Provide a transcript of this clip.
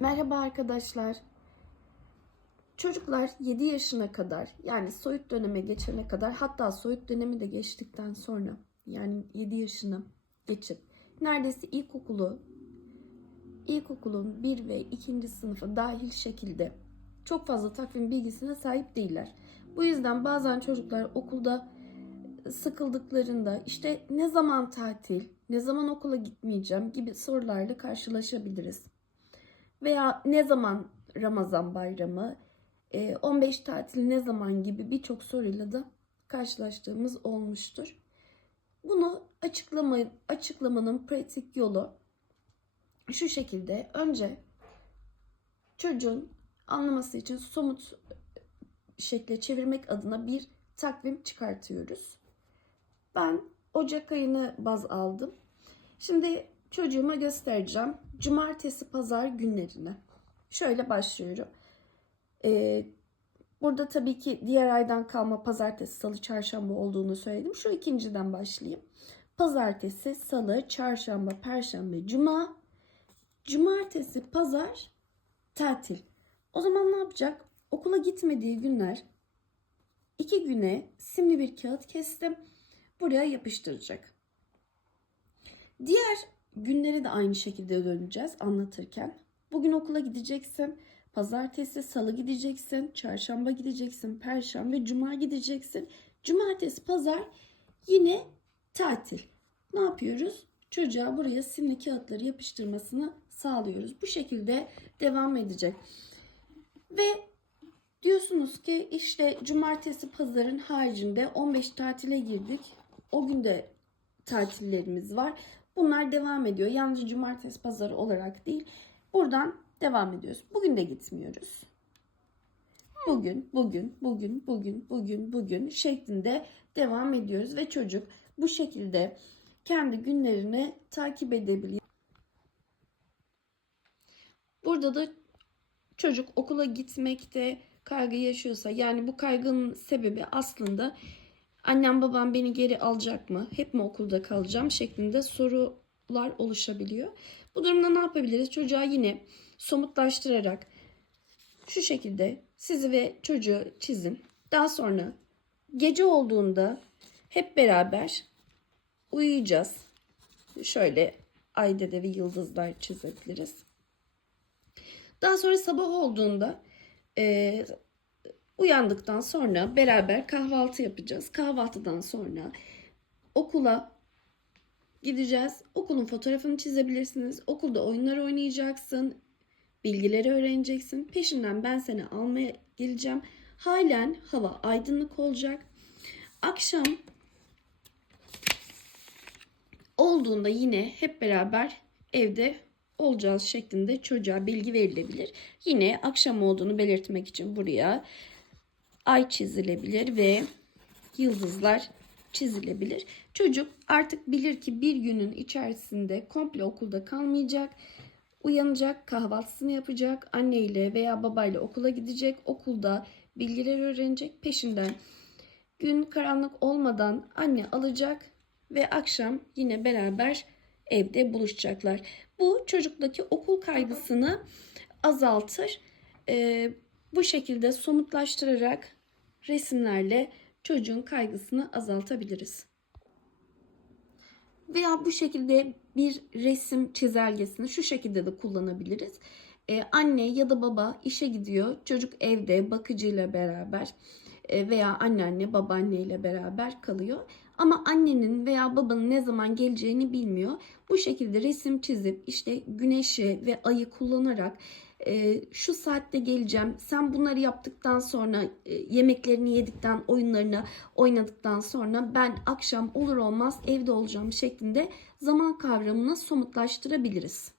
Merhaba arkadaşlar. Çocuklar 7 yaşına kadar yani soyut döneme geçene kadar hatta soyut dönemi de geçtikten sonra yani 7 yaşını geçip neredeyse ilkokulu ilkokulun 1 ve 2. sınıfa dahil şekilde çok fazla takvim bilgisine sahip değiller. Bu yüzden bazen çocuklar okulda sıkıldıklarında işte ne zaman tatil, ne zaman okula gitmeyeceğim gibi sorularla karşılaşabiliriz veya ne zaman Ramazan bayramı, e, 15 tatil ne zaman gibi birçok soruyla da karşılaştığımız olmuştur. Bunu açıklama, açıklamanın pratik yolu şu şekilde. Önce çocuğun anlaması için somut şekle çevirmek adına bir takvim çıkartıyoruz. Ben Ocak ayını baz aldım. Şimdi çocuğuma göstereceğim. Cumartesi, pazar günlerine. Şöyle başlıyorum. Ee, burada tabii ki diğer aydan kalma pazartesi, salı, çarşamba olduğunu söyledim. Şu ikinciden başlayayım. Pazartesi, salı, çarşamba, perşembe, cuma. Cumartesi, pazar, tatil. O zaman ne yapacak? Okula gitmediği günler iki güne simli bir kağıt kestim. Buraya yapıştıracak. Diğer günleri de aynı şekilde döneceğiz anlatırken. Bugün okula gideceksin. Pazartesi, salı gideceksin. Çarşamba gideceksin. Perşembe, cuma gideceksin. Cumartesi, pazar yine tatil. Ne yapıyoruz? Çocuğa buraya simli kağıtları yapıştırmasını sağlıyoruz. Bu şekilde devam edecek. Ve diyorsunuz ki işte cumartesi pazarın haricinde 15 tatile girdik. O günde tatillerimiz var. Bunlar devam ediyor. Yalnızca cumartesi pazarı olarak değil. Buradan devam ediyoruz. Bugün de gitmiyoruz. Bugün, bugün, bugün, bugün, bugün, bugün şeklinde devam ediyoruz ve çocuk bu şekilde kendi günlerini takip edebiliyor. Burada da çocuk okula gitmekte kaygı yaşıyorsa yani bu kaygının sebebi aslında annem babam beni geri alacak mı? Hep mi okulda kalacağım? şeklinde sorular oluşabiliyor. Bu durumda ne yapabiliriz? Çocuğa yine somutlaştırarak şu şekilde sizi ve çocuğu çizin. Daha sonra gece olduğunda hep beraber uyuyacağız. Şöyle ay ve yıldızlar çizebiliriz. Daha sonra sabah olduğunda e, uyandıktan sonra beraber kahvaltı yapacağız. Kahvaltıdan sonra okula gideceğiz. Okulun fotoğrafını çizebilirsiniz. Okulda oyunlar oynayacaksın. Bilgileri öğreneceksin. Peşinden ben seni almaya geleceğim. Halen hava aydınlık olacak. Akşam olduğunda yine hep beraber evde olacağız şeklinde çocuğa bilgi verilebilir. Yine akşam olduğunu belirtmek için buraya ay çizilebilir ve yıldızlar çizilebilir. Çocuk artık bilir ki bir günün içerisinde komple okulda kalmayacak. Uyanacak, kahvaltısını yapacak, anneyle veya babayla okula gidecek, okulda bilgiler öğrenecek, peşinden gün karanlık olmadan anne alacak ve akşam yine beraber evde buluşacaklar. Bu çocuktaki okul kaygısını azaltır. Ee, bu şekilde somutlaştırarak resimlerle çocuğun kaygısını azaltabiliriz. Veya bu şekilde bir resim çizelgesini şu şekilde de kullanabiliriz. Ee, anne ya da baba işe gidiyor, çocuk evde bakıcıyla beraber veya anneanne babaanneyle beraber kalıyor. Ama annenin veya babanın ne zaman geleceğini bilmiyor. Bu şekilde resim çizip işte güneşi ve ayı kullanarak e, şu saatte geleceğim. Sen bunları yaptıktan sonra e, yemeklerini yedikten, oyunlarını oynadıktan sonra ben akşam olur olmaz evde olacağım şeklinde zaman kavramını somutlaştırabiliriz.